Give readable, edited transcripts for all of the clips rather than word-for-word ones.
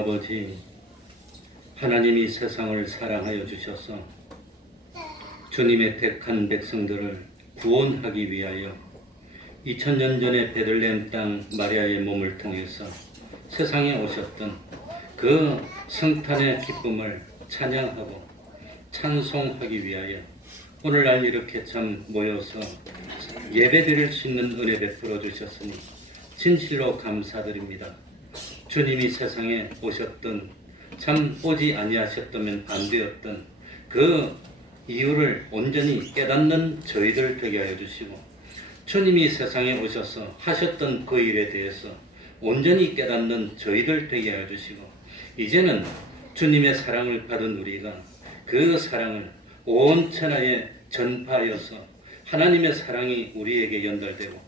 아버지, 하나님이 세상을 사랑하여 주셔서 주님의 택한 백성들을 구원하기 위하여 2000년 전에 베들레헴 땅 마리아의 몸을 통해서 세상에 오셨던 그 성탄의 기쁨을 찬양하고 찬송하기 위하여 오늘날 이렇게 참 모여서 예배드릴 수 있는 은혜 베풀어 주셨으니 진실로 감사드립니다. 주님이 세상에 오셨던, 참 오지 아니하셨다면 안 되었던 그 이유를 온전히 깨닫는 저희들 되게 하여 주시고, 주님이 세상에 오셔서 하셨던 그 일에 대해서 온전히 깨닫는 저희들 되게 하여 주시고, 이제는 주님의 사랑을 받은 우리가 그 사랑을 온 천하에 전파하여서 하나님의 사랑이 우리에게 연결되고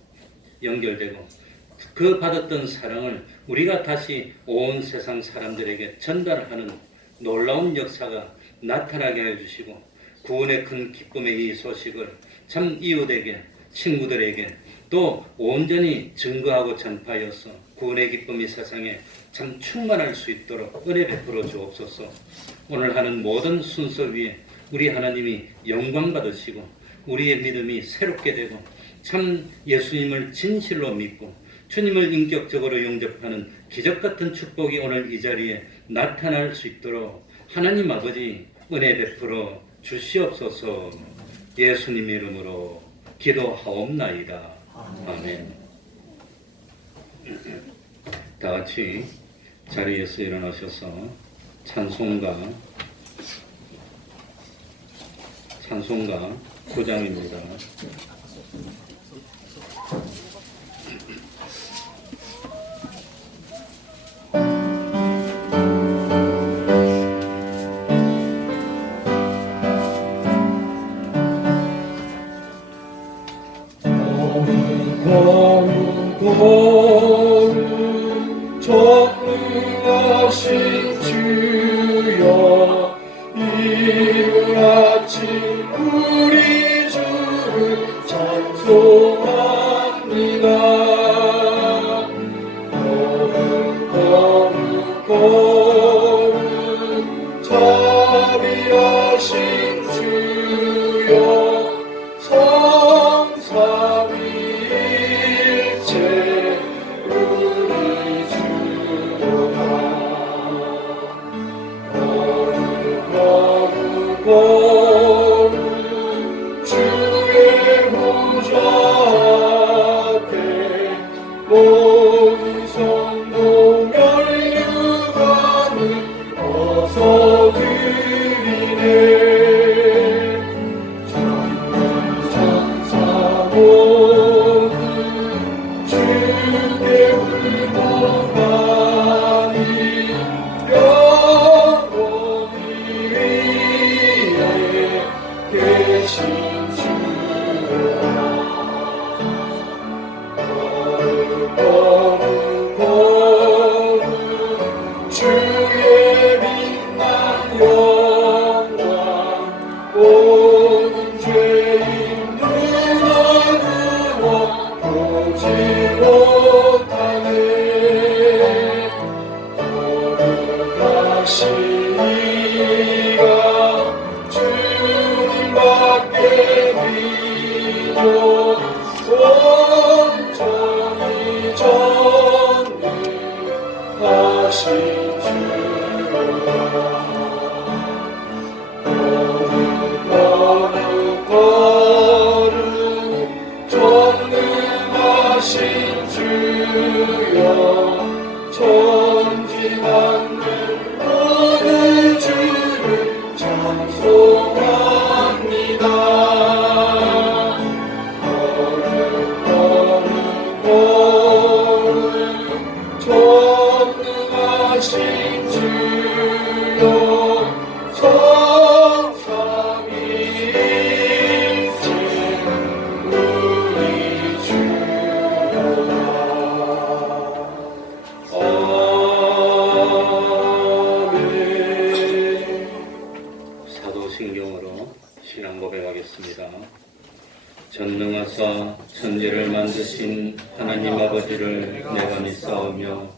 그 받았던 사랑을 우리가 다시 온 세상 사람들에게 전달하는 놀라운 역사가 나타나게 하여 주시고, 구원의 큰 기쁨의 이 소식을 참 이웃에게, 친구들에게 또 온전히 증거하고 전파하여서 구원의 기쁨이 세상에 참 충만할 수 있도록 은혜 베풀어 주옵소서. 오늘 하는 모든 순서 위에 우리 하나님이 영광 받으시고 우리의 믿음이 새롭게 되고 참 예수님을 진실로 믿고 주님을 인격적으로 영접하는 기적같은 축복이 오늘 이 자리에 나타날 수 있도록 하나님 아버지 은혜 베풀어 주시옵소서. 예수님의 이름으로 기도하옵나이다. 아멘. 다 같이 자리에서 일어나셔서 찬송가 9장입니다. 전능하신 주여, 이른 아침 우리 주를 찬송합니다. 거룩 자비하신 주여, 성삼위일체 우리 주로다. 거룩 주의 보좌 앞에 모든 성도 멸류관을 어서 드리네. 천군 천사 모두 주께 훌륭하니 영원히 위에 계신 주라. 거룩 주의 빛난 영광, 모든 죄인 눈 어두워 보지 못하네. 거룩하신 이가 주님밖에 믿어 온전히 전능하신 주라. 거룩 전능하신 주여, 천지 만물 어느 주를 찬송합니다. 거룩 전능하신 주여, 성삼위일체 우리 주로다. 아멘. 사도신경으로 신앙 고백하겠습니다. 전능하사 천지를 만드신 하나님 아버지를 내가 믿사오며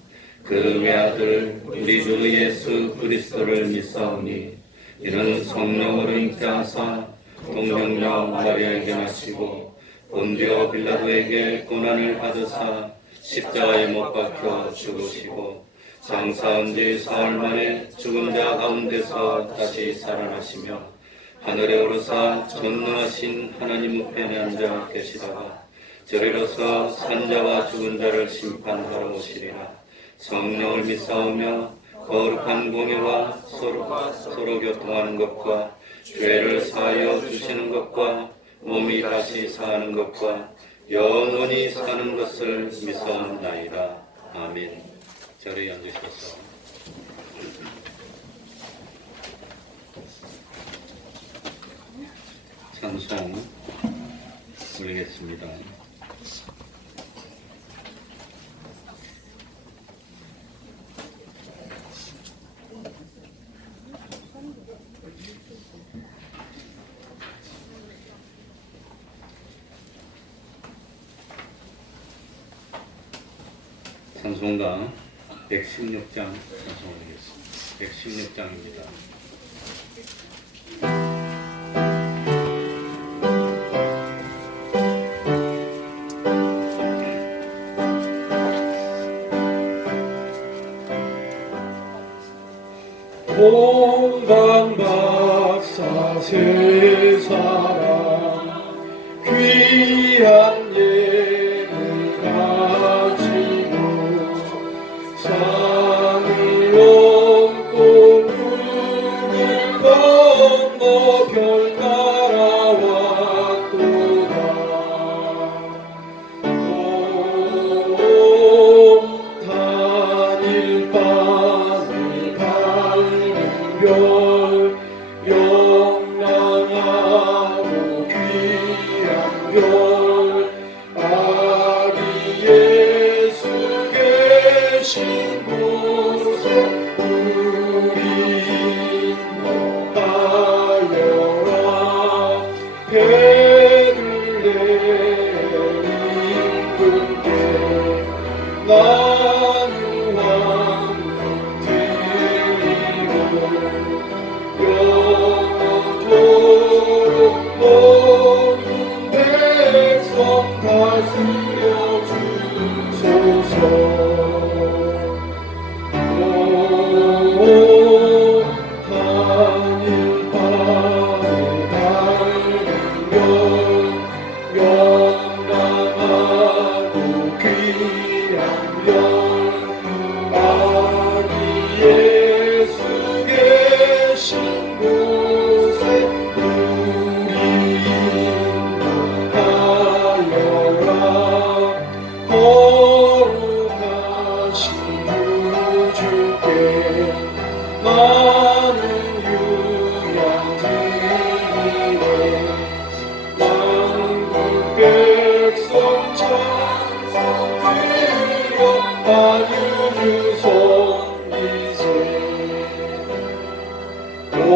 그 외아들 우리 주 예수 그리스도를 믿사오니 이는 성령으로 잉태하사 동정녀 마리아에게 나시고 본디오 빌라도에게 고난을 받으사 십자가에 못 박혀 죽으시고 장사한 지 사흘 만에 죽은 자 가운데서 다시 살아나시며 하늘에 오르사 전능하신 하나님 우편에 앉아 계시다가 저리로서 산자와 죽은 자를 심판하러 오시리라. 성령을 믿사오며 거룩한 공예와 서로 교통하는 것과 죄를 사하여 주시는 것과 몸이 다시 사는 것과 영원히 사는 것을 믿사옵나이다. 아멘. 자리에 앉으셔서 찬송 올리겠습니다. 찬송가 116장 찬송 올리겠습니다. 116장입니다. 공간 박사 세 사람 귀한 예를 가지고 산을 넘고 물을 건너 별 따라왔도다. 단일 밤에 밝은 별 영랑하고 귀한 별 아기 예수 계신 곳에 우리 인도하여라. 베들레헴 인근에 나누어 영원토록 모든 백성 다스려 주소서. 오 단일 밤에 밝은 별 영랑하고 귀한 별 아기 예수 계신 곳에 우리 인도하여라. 거룩하신 주께 많은 유양 드리네. 만국 백성 찬송 드려 아주 성기세. 오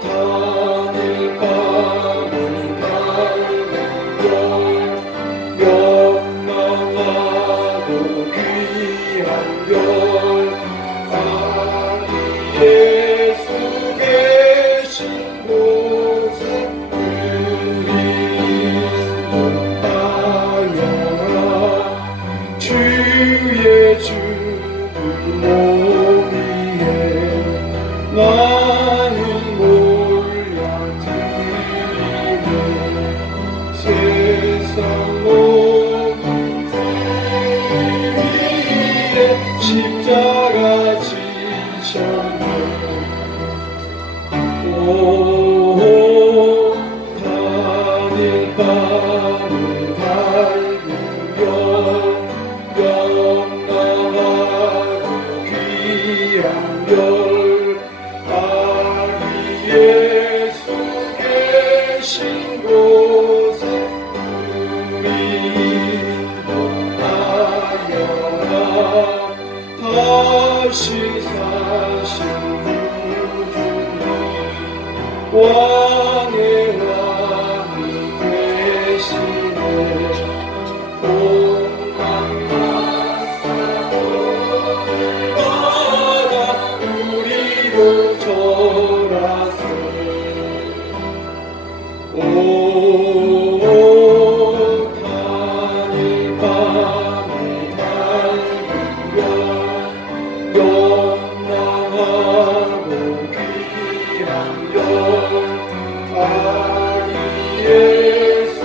단일 밤을 밝은 별 영광하고 귀한 별 아기 예수 계신 곳에 우리 인도하여라. 주의 죽은 몸 위에 나는 몰려 드리네. 세상 모든 죄 위에 십자가 지셨네. 오 단일 밤에 밝은 별 영광하고 귀한 별 아기 예수 계신 곳에 우리 인도하여라. 다시 사신 구주님 왕의 왕이 되시네. 공망 오타니 밤이 달구려 용랑하고 귀한 별 아기 예수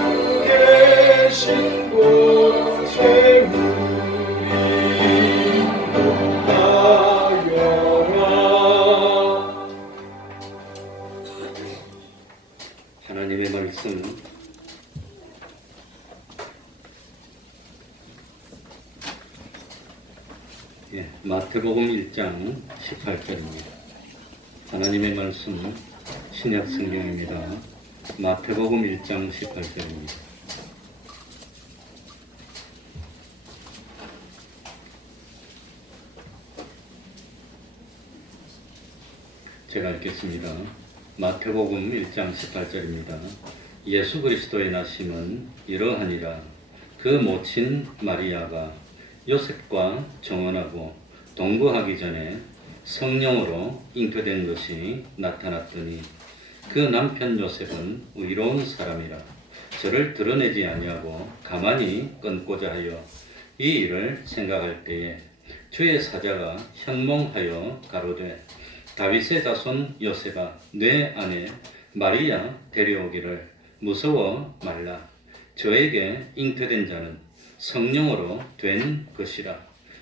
계신 곳에 우리 나여라. 하나님의 말씀 마태복음 1장 18절입니다. 하나님의 말씀 신약 성경입니다. 마태복음 1장 18절입니다. 제가 읽겠습니다. 마태복음 1장 18절입니다. 예수 그리스도의 나심은 이러하니라. 그 모친 마리아가 요셉과 정혼하고 동거하기 전에 성령으로 잉태된 것이 나타났더니 그 남편 요셉은 의로운 사람이라 저를 드러내지 아니하고 가만히 끊고자 하여 이 일을 생각할 때에 주의 사자가 현몽하여 가로되 다윗의 자손 요셉아 내 아내 마리아 데려오기를 무서워 말라. 저에게 잉태된 자는 성령으로 된 것이라.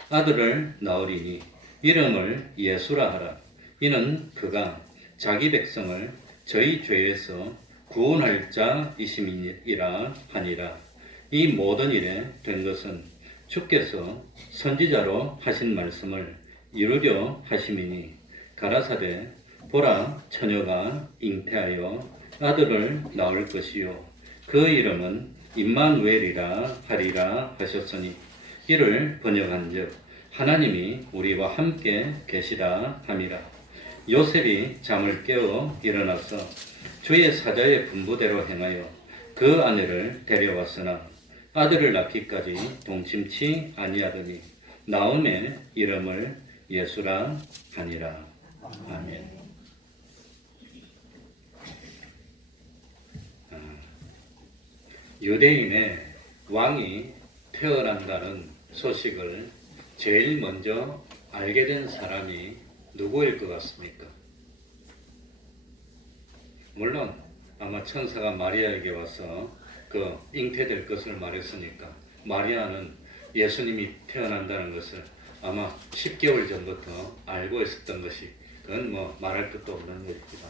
아들을 낳으리니 이름을 예수라 하라. 이는 그가 자기 백성을 저희 죄에서 구원할 자이심이라 하니라. 이 모든 일에 된 것은 주께서 선지자로 하신 말씀을 이루려 하심이니 가라사대 보라 처녀가 잉태하여 아들을 낳을 것이요 그 이름은 임마누엘이라 하리라 하셨으니 이를 번역한즉 하나님이 우리와 함께 계시라 함이라. 요셉이 잠을 깨어 일어나서 주의 사자의 분부대로 행하여 그 아내를 데려왔으나 아들을 낳기까지 동심치 아니하더니 나음의 이름을 예수라 하니라. 아멘. 유대인의 왕이 태어난다는 소식을 제일 먼저 알게 된 사람이 누구일 것 같습니까? 물론 아마 천사가 마리아에게 와서 그 잉태될 것을 말했으니까 마리아는 예수님이 태어난다는 것을 아마 10개월 전부터 알고 있었던 것이 그건 뭐 말할 것도 없는 일입니다.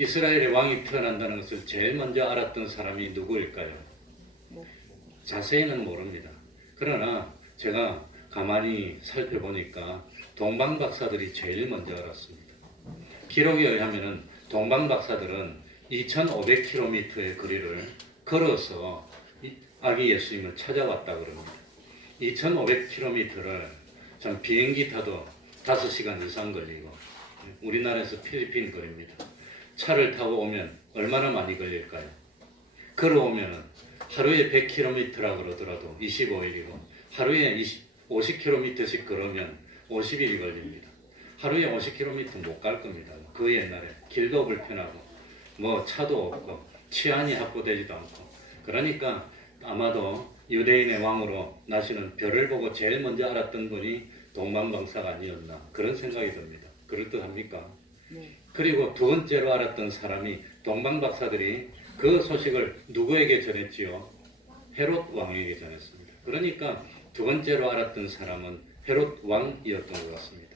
이스라엘의 왕이 태어난다는 것을 제일 먼저 알았던 사람이 누구일까요? 자세히는 모릅니다. 그러나 제가 가만히 살펴보니까 동방박사들이 제일 먼저 알았습니다. 기록에 의하면 동방박사들은 2500km의 거리를 걸어서 아기 예수님을 찾아왔다 그럽니다. 2500km를 참 비행기 타도 5시간 이상 걸리고 우리나라에서 필리핀 거리입니다. 차를 타고 오면 얼마나 많이 걸릴까요? 걸어오면 하루에 100km라 그러더라도 25일이고 하루에 50km씩 걸으면 50일이 걸립니다. 하루에 50km 못 갈 겁니다. 그 옛날에 길도 불편하고 뭐 차도 없고 치안이 확보되지도 않고 그러니까 아마도 유대인의 왕으로 나시는 별을 보고 제일 먼저 알았던 분이 동방박사가 아니었나 그런 생각이 듭니다. 그럴듯합니까? 네. 그리고 두 번째로 알았던 사람이 동방박사들이 그 소식을 누구에게 전했지요? 헤롯 왕에게 전했습니다. 그러니까 두 번째로 알았던 사람은 헤롯 왕이었던 것 같습니다.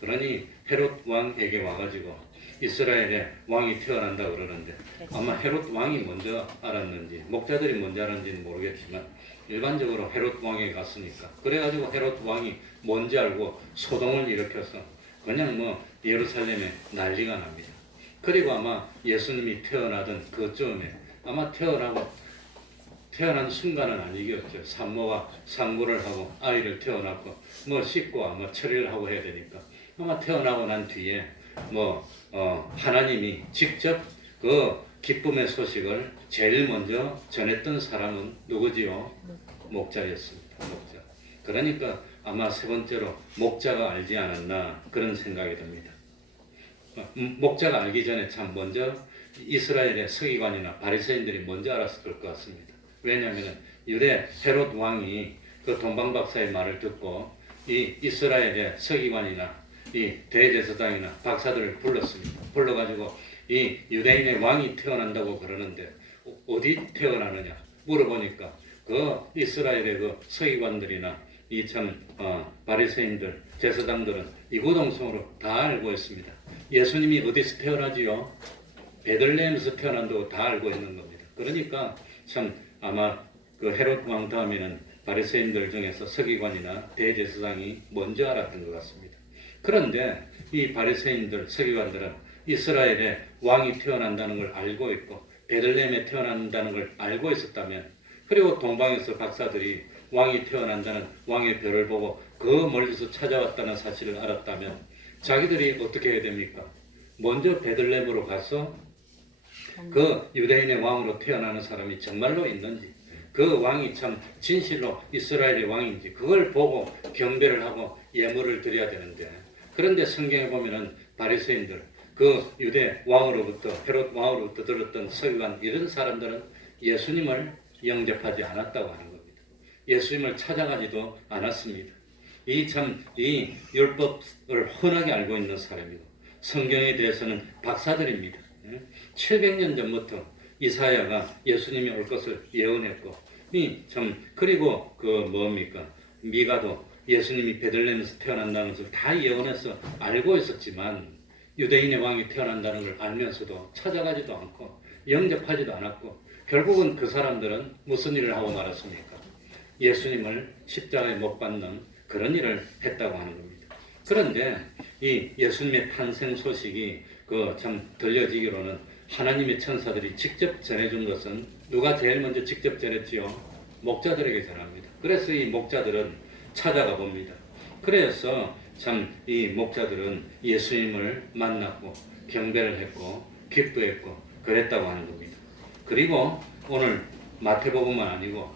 그러니 헤롯 왕에게 와가지고 이스라엘에 왕이 태어난다 그러는데 아마 헤롯 왕이 먼저 알았는지 목자들이 먼저 알았는지는 모르겠지만 일반적으로 헤롯 왕에게 갔으니까 그래가지고 헤롯 왕이 뭔지 알고 소동을 일으켜서 그냥 뭐 예루살렘에 난리가 납니다. 그리고 아마 예수님이 태어나던 그쯤에 아마 태어난 순간은 아니겠죠. 산모가 산구를 하고 아이를 태어났고 뭐 씻고 아마 처리를 하고 해야 되니까 아마 태어나고 난 뒤에 하나님이 직접 그 기쁨의 소식을 제일 먼저 전했던 사람은 누구지요? 목자였습니다. 목자. 그러니까 아마 세 번째로 목자가 알지 않았나 그런 생각이 듭니다. 목자가 알기 전에 참 먼저 이스라엘의 서기관이나 바리새인들이 먼저 알았을 것 같습니다. 왜냐하면 유대 헤롯 왕이 그 동방박사의 말을 듣고 이 이스라엘의 서기관이나 이 대제사장이나 박사들을 불렀습니다. 불러가지고 이 유대인의 왕이 태어난다고 그러는데 어디 태어나느냐 물어보니까 그 이스라엘의 그 서기관들이나 이 참 바리새인들 제사장들은 이구동성으로 다 알고 있습니다. 예수님이 어디서 태어나지요? 베들레헴에서 태어난다고 다 알고 있는 겁니다. 그러니까 참 아마 그 헤롯 왕 다음에는 바리새인들 중에서 서기관이나 대제사장이 먼저 알았던 것 같습니다. 그런데 이 바리새인들 서기관들은 이스라엘에 왕이 태어난다는 걸 알고 있고 베들레헴에 태어난다는 걸 알고 있었다면, 그리고 동방에서 박사들이 왕이 태어난다는 왕의 별을 보고 그 멀리서 찾아왔다는 사실을 알았다면 자기들이 어떻게 해야 됩니까? 먼저 베들레헴으로 가서 그 유대인의 왕으로 태어나는 사람이 정말로 있는지, 그 왕이 참 진실로 이스라엘의 왕인지 그걸 보고 경배를 하고 예물을 드려야 되는데, 그런데 성경에 보면은 바리새인들, 그 유대 왕으로부터 헤롯 왕으로부터 들었던 서기관 이런 사람들은 예수님을 영접하지 않았다고 하는 겁니다. 예수님을 찾아가지도 않았습니다. 이 율법을 흔하게 알고 있는 사람이고 성경에 대해서는 박사들입니다. 700년 전부터 이사야가 예수님이 올 것을 예언했고, 그리고 미가도 예수님이 베들레헴에서 태어난다는 것을 다 예언해서 알고 있었지만 유대인의 왕이 태어난다는 걸 알면서도 찾아가지도 않고 영접하지도 않았고, 결국은 그 사람들은 무슨 일을 하고 말았습니까? 예수님을 십자가에 못 박는 그런 일을 했다고 하는 겁니다. 그런데 이 예수님의 탄생 소식이 들려지기로는 하나님의 천사들이 직접 전해준 것은 누가 제일 먼저 직접 전했지요? 목자들에게 전합니다. 그래서 이 목자들은 찾아가 봅니다. 그래서 이 목자들은 예수님을 만났고 경배를 했고 기뻐했고 그랬다고 하는 겁니다. 그리고 오늘 마태복음만 아니고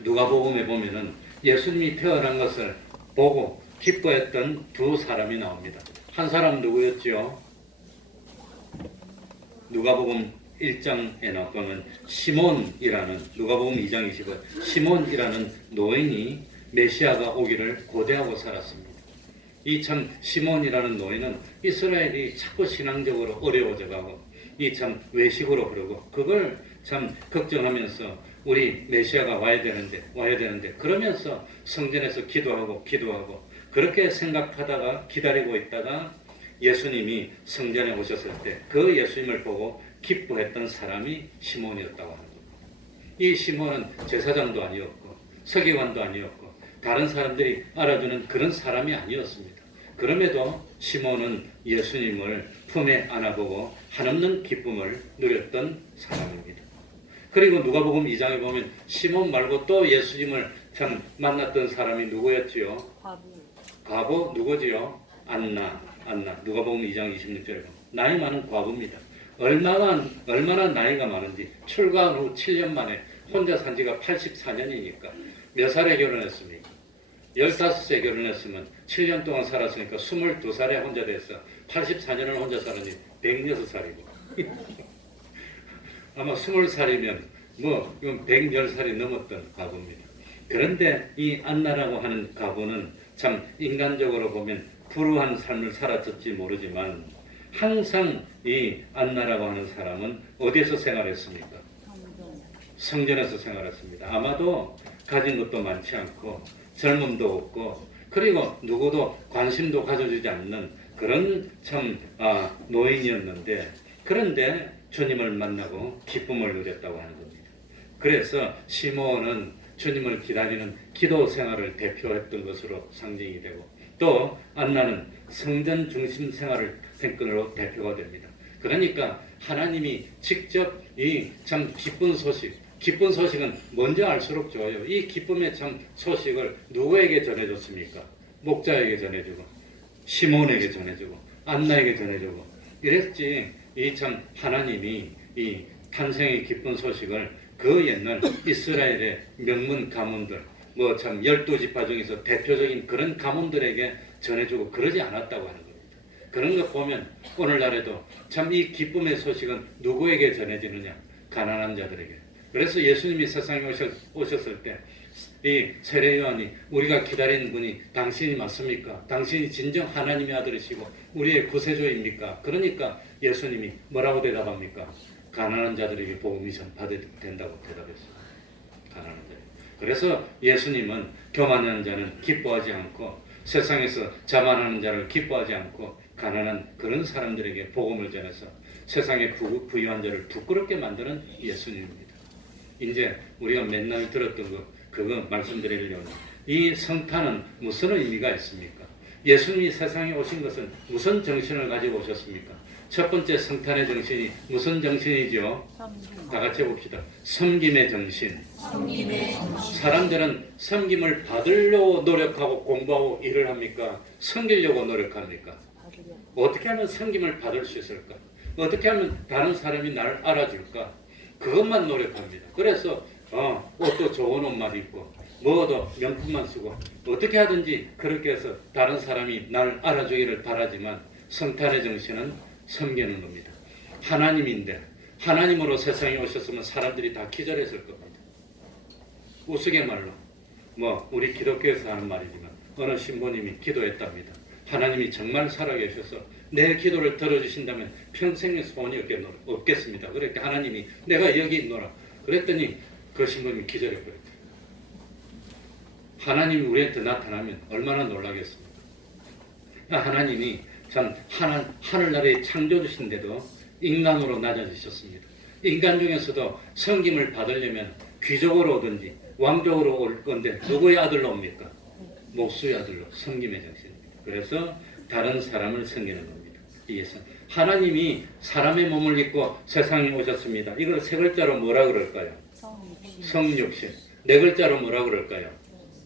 누가복음에 보면은 예수님이 태어난 것을 보고 기뻐했던 두 사람이 나옵니다. 한 사람은 누구였죠? 누가복음 1장에 나오면 시몬이라는, 누가복음 2장 20절, 시몬이라는 노인이 메시아가 오기를 고대하고 살았습니다. 이 시몬이라는 노인은 이스라엘이 자꾸 신앙적으로 어려워져가고 외식으로 그러고 그걸 걱정하면서 우리 메시아가 와야 되는데 그러면서 성전에서 기도하고 그렇게 생각하다가 기다리고 있다가 예수님이 성전에 오셨을 때 그 예수님을 보고 기뻐했던 사람이 시몬이었다고 하는 겁니다. 이 시몬은 제사장도 아니었고 서기관도 아니었고 다른 사람들이 알아주는 그런 사람이 아니었습니다. 그럼에도 시몬은 예수님을 품에 안아보고 한없는 기쁨을 누렸던 사람입니다. 그리고 누가복음 2장에 보면 시몬 말고 또 예수님을 만났던 사람이 누구였지요? 과부 누구지요? 안나. 누가복음 2장 26절에 나이 많은 과부입니다. 얼마나 나이가 많은지, 출가한 후 7년 만에 혼자 산 지가 84년이니까 몇 살에 결혼했습니까? 15세에 결혼했으면 7년 동안 살았으니까 22살에 혼자 됐어. 84년을 혼자 살았니 106살이고 아마 20살이면 110살이 넘었던 과부입니다. 그런데 이 안나라고 하는 과부는 인간적으로 보면 불우한 삶을 살았을지 모르지만 항상 이 안나라고 하는 사람은 어디에서 생활했습니까? 성전에서 생활했습니다. 아마도 가진 것도 많지 않고 젊음도 없고 그리고 누구도 관심도 가져주지 않는 그런 노인이었는데, 그런데 주님을 만나고 기쁨을 누렸다고 하는 겁니다. 그래서 시몬은 주님을 기다리는 기도 생활을 대표했던 것으로 상징이 되고, 또 안나는 성전 중심 생활을 생끈으로 대표가 됩니다. 그러니까 하나님이 직접 이 기쁜 소식은 먼저 알수록 좋아요. 이 기쁨의 소식을 누구에게 전해줬습니까? 목자에게 전해주고 시몬에게 전해주고 안나에게 전해주고 이랬지. 하나님이 이 탄생의 기쁜 소식을 그 옛날 이스라엘의 명문 가문들 12지파 중에서 대표적인 그런 가문들에게 전해주고 그러지 않았다고 하는 겁니다. 그런 거 보면 오늘날에도 참 이 기쁨의 소식은 누구에게 전해지느냐? 가난한 자들에게. 그래서 예수님이 세상에 오셨을 때 이 세례 요한이 우리가 기다리는 분이 당신이 맞습니까? 당신이 진정 하나님의 아들이시고 우리의 구세주입니까? 그러니까 예수님이 뭐라고 대답합니까? 가난한 자들에게 복음이 전파돼야 된다고 대답했어요. 가난한 자. 그래서 예수님은 교만한 자는 기뻐하지 않고 세상에서 자만하는 자를 기뻐하지 않고 가난한 그런 사람들에게 복음을 전해서 세상의 부유한 자를 부끄럽게 만드는 예수님입니다. 이제 우리가 맨날 들었던 그거 말씀드리려면 이 성탄은 무슨 의미가 있습니까? 예수님이 세상에 오신 것은 무슨 정신을 가지고 오셨습니까? 첫 번째 성탄의 정신이 무슨 정신이죠? 다 같이 봅시다. 섬김의 정신. 사람들은 섬김을 받으려고 노력하고 공부하고 일을 합니까? 섬기려고 노력합니까? 어떻게 하면 섬김을 받을 수 있을까? 어떻게 하면 다른 사람이 나를 알아줄까? 그것만 노력합니다. 그래서 옷도 좋은 옷만 입고 뭐도 명품만 쓰고 어떻게 하든지 그렇게 해서 다른 사람이 나를 알아주기를 바라지만 성탄의 정신은 섬기는 겁니다. 하나님인데 하나님으로 세상에 오셨으면 사람들이 다 기절했을 겁니다. 우스갯말로 우리 기독교에서 하는 말이지만 어느 신부님이 기도했답니다. 하나님이 정말 살아계셔서 내 기도를 들어주신다면 평생의 소원이 없겠습니다. 그러니까 하나님이 내가 여기 있노라. 그랬더니 그 신부님이 기절해버렸어요. 하나님이 우리한테 나타나면 얼마나 놀라겠습니까? 하나님이 참 하늘나라의 창조주신데도 인간으로 낮아지셨습니다. 인간 중에서도 섬김을 받으려면 귀족으로 오든지 왕족으로 올 건데 누구의 아들로 옵니까? 목수의 아들로 섬김의 정신입니다. 그래서 다른 사람을 섬기는 겁니다. 이해서 하나님이 사람의 몸을 입고 세상에 오셨습니다. 이걸 세 글자로 뭐라 그럴까요? 성육신. 네 글자로 뭐라 그럴까요?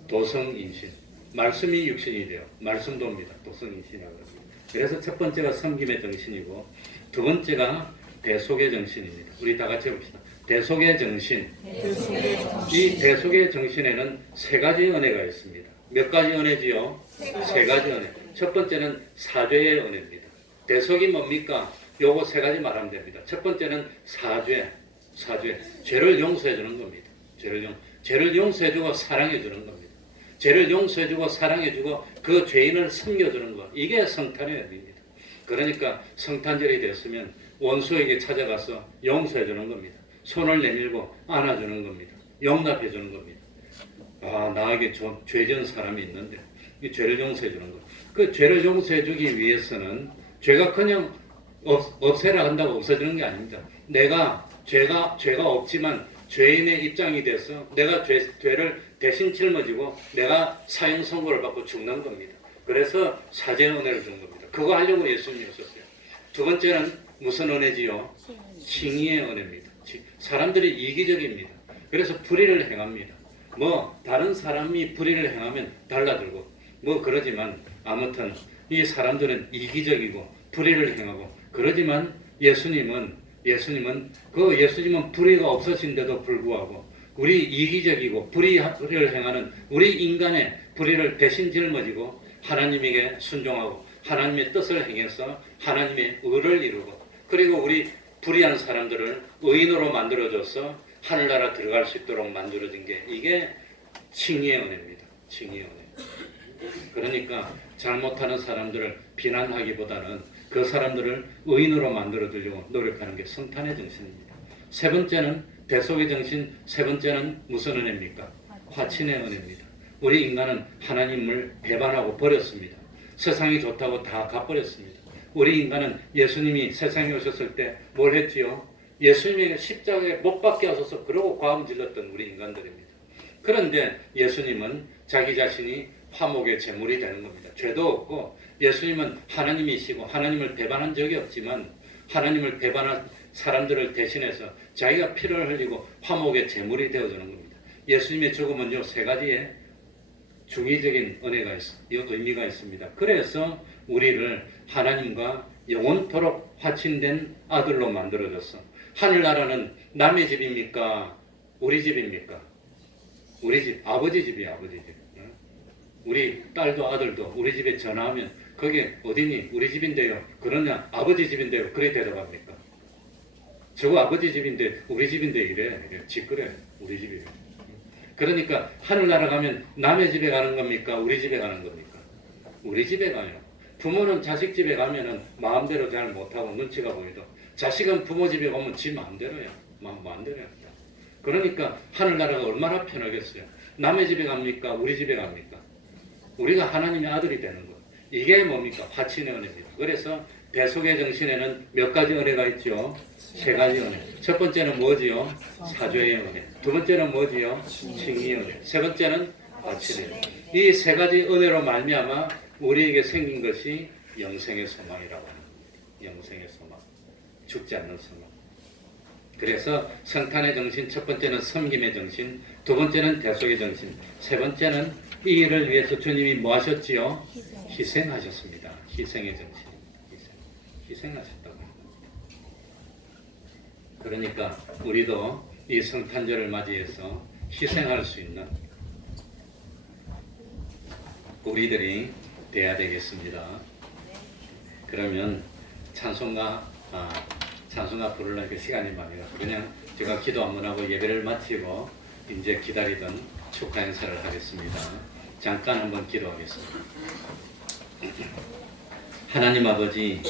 도성인신. 말씀이 육신이 돼요. 말씀도입니다. 도성인신이라고 합니다. 그래서 첫 번째가 섬김의 정신이고 두 번째가 대속의 정신입니다. 우리 다 같이 해봅시다. 대속의 정신. 이 대속의 정신에는 세 가지 은혜가 있습니다. 몇 가지 은혜지요? 세 가지 은혜. 첫 번째는 사죄의 은혜입니다. 대속이 뭡니까? 요거 세 가지 말하면 됩니다. 첫 번째는 사죄. 죄를 용서해 주는 겁니다. 죄를 용서해 주고 사랑해 주는 겁니다. 죄를 용서해 주고 사랑해 주고 그 죄인을 섬겨 주는 것. 이게 성탄의 의미입니다. 그러니까 성탄절이 됐으면 원수에게 찾아가서 용서해 주는 겁니다. 손을 내밀고 안아 주는 겁니다. 용납해 주는 겁니다. 나에게 죄 지은 사람이 있는데 이 죄를 용서해 주는 것. 그 죄를 용서해 주기 위해서는 죄가 그냥 없애라 한다고 없어지는 게 아닙니다. 내가 죄가 없지만 죄인의 입장이 돼서 내가 죄를 대신 짊어지고 내가 사형 선고를 받고 죽는 겁니다. 그래서 사죄 은혜를 준 겁니다. 그거 하려고 예수님이 오셨어요. 두 번째는 무슨 은혜지요? 칭의의 은혜입니다. 사람들이 이기적입니다. 그래서 불의를 행합니다. 다른 사람이 불의를 행하면 달라들고 그러지만 아무튼 이 사람들은 이기적이고 불의를 행하고 그러지만 예수님은 불의가 없으신데도 불구하고 우리 이기적이고 불의를 행하는 우리 인간의 불의를 대신 짊어지고 하나님에게 순종하고 하나님의 뜻을 행해서 하나님의 의를 이루고 그리고 우리 불의한 사람들을 의인으로 만들어줘서 하늘나라 들어갈 수 있도록 만들어진 게 이게 칭의의 은혜입니다. 칭의의 은혜. 그러니까 잘못하는 사람들을 비난하기보다는 그 사람들을 의인으로 만들어주려고 노력하는 게 성탄의 정신입니다. 세 번째는 대속의 정신, 세 번째는 무슨 은혜입니까? 화친의 은혜입니다. 우리 인간은 하나님을 배반하고 버렸습니다. 세상이 좋다고 다 가버렸습니다. 우리 인간은 예수님이 세상에 오셨을 때 뭘 했지요? 예수님에게 십자가에 못 박게 하소서 그러고 과음 질렀던 우리 인간들입니다. 그런데 예수님은 자기 자신이 화목의 제물이 되는 겁니다. 죄도 없고 예수님은 하나님이시고 하나님을 배반한 적이 없지만 하나님을 배반한 사람들을 대신해서 자기가 피를 흘리고 화목의 제물이 되어주는 겁니다. 예수님의 죽음은 세 가지의 중의적인 의미가 있습니다. 그래서 우리를 하나님과 영원토록 화친된 아들로 만들어줬어. 하늘나라는 남의 집입니까? 우리 집입니까? 우리 집, 아버지 집이에요. 아버지 집. 우리 딸도 아들도 우리 집에 전화하면 거기 어디니? 우리 집인데요. 그러냐? 아버지 집인데요. 그래 대답합니까? 저거 아버지 집인데 우리 집인데 이래 짓그래 우리 집이래. 그러니까 하늘나라 가면 남의 집에 가는 겁니까? 우리 집에 가는 겁니까? 우리 집에 가요. 부모는 자식 집에 가면은 마음대로 잘 못하고 눈치가 보이도 자식은 부모 집에 가면 지 마음대로야. 마음대로야. 그러니까 하늘나라가 얼마나 편하겠어요. 남의 집에 갑니까? 우리 집에 갑니까? 우리가 하나님의 아들이 되는 것. 이게 뭡니까? 화친의 은혜입니다. 그래서 대속의 정신에는 몇 가지 은혜가 있죠? 세 가지 은혜. 첫 번째는 뭐지요? 사죄의 은혜. 두 번째는 뭐지요? 칭의의 은혜. 세 번째는 화친의 은혜. 이 세 가지 은혜로 말미암아 우리에게 생긴 것이 영생의 소망이라고 하는 거예요. 영생의 소망. 죽지 않는 소망. 그래서 성탄의 정신, 첫 번째는 섬김의 정신, 두 번째는 대속의 정신, 세 번째는 이 일을 위해서 주님이 뭐 하셨지요? 희생하셨습니다. 희생의 정신. 희생하셨다고. 그러니까 우리도 이 성탄절을 맞이해서 희생할 수 있는 우리들이 돼야 되겠습니다. 그러면 찬송가 부르려니까 시간이 많이 가서 그냥 제가 기도 한번 하고 예배를 마치고 이제 기다리던 축하 행사를 하겠습니다. 잠깐 한번 기도하겠습니다. 하나님 아버지,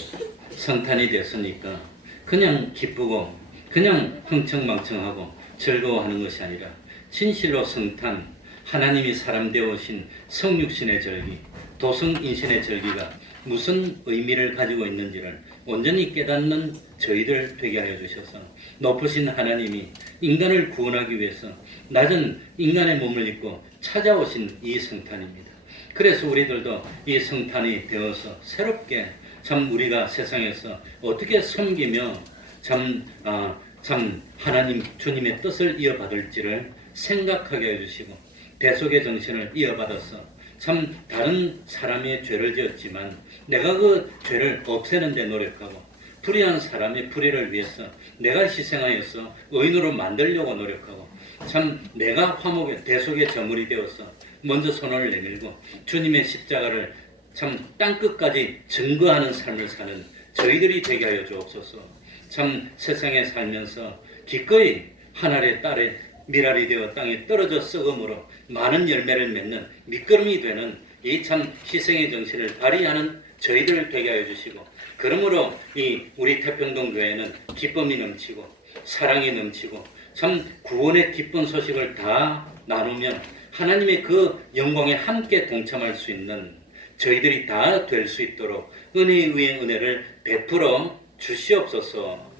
성탄이 됐으니까 그냥 기쁘고 그냥 흥청망청하고 즐거워하는 것이 아니라 진실로 성탄, 하나님이 사람 되어오신 성육신의 절기, 도성인신의 절기가 무슨 의미를 가지고 있는지를 온전히 깨닫는 저희들 되게 하여 주셔서 높으신 하나님이 인간을 구원하기 위해서 낮은 인간의 몸을 입고 찾아오신 이 성탄입니다. 그래서 우리들도 이 성탄이 되어서 새롭게 참 우리가 세상에서 어떻게 섬기며 참 하나님 주님의 뜻을 이어받을지를 생각하게 해주시고 대속의 정신을 이어받아서 참 다른 사람의 죄를 지었지만 내가 그 죄를 없애는 데 노력하고 불의한 사람의 불의를 위해서 내가 희생하여서 의인으로 만들려고 노력하고 참 내가 화목의 대속의 저물이 되어서 먼저 손을 내밀고 주님의 십자가를 참 땅끝까지 증거하는 삶을 사는 저희들이 되게 하여 주옵소서. 참 세상에 살면서 기꺼이 하늘의 딸의 미랄이 되어 땅에 떨어져 썩음으로 많은 열매를 맺는 밑거름이 되는 이 참 희생의 정신을 발휘하는 저희들을 되게 하여 주시고 그러므로 이 우리 태평동 교회는 기쁨이 넘치고 사랑이 넘치고 참 구원의 기쁜 소식을 다 나누면 하나님의 그 영광에 함께 동참할 수 있는 저희들이 다 될 수 있도록 은혜 위의 은혜를 베풀어 주시옵소서.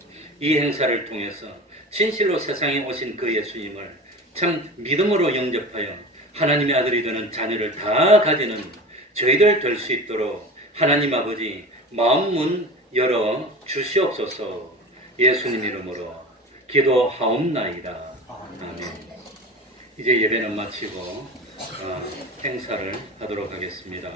이 행사를 통해서 진실로 세상에 오신 그 예수님을 참 믿음으로 영접하여 하나님의 아들이 되는 자녀를 다 가지는 저희들 될 수 있도록 하나님 아버지 마음문 열어 주시옵소서. 예수님 이름으로 기도하옵나이다. 아멘. 이제 예배는 마치고 행사를 하도록 하겠습니다.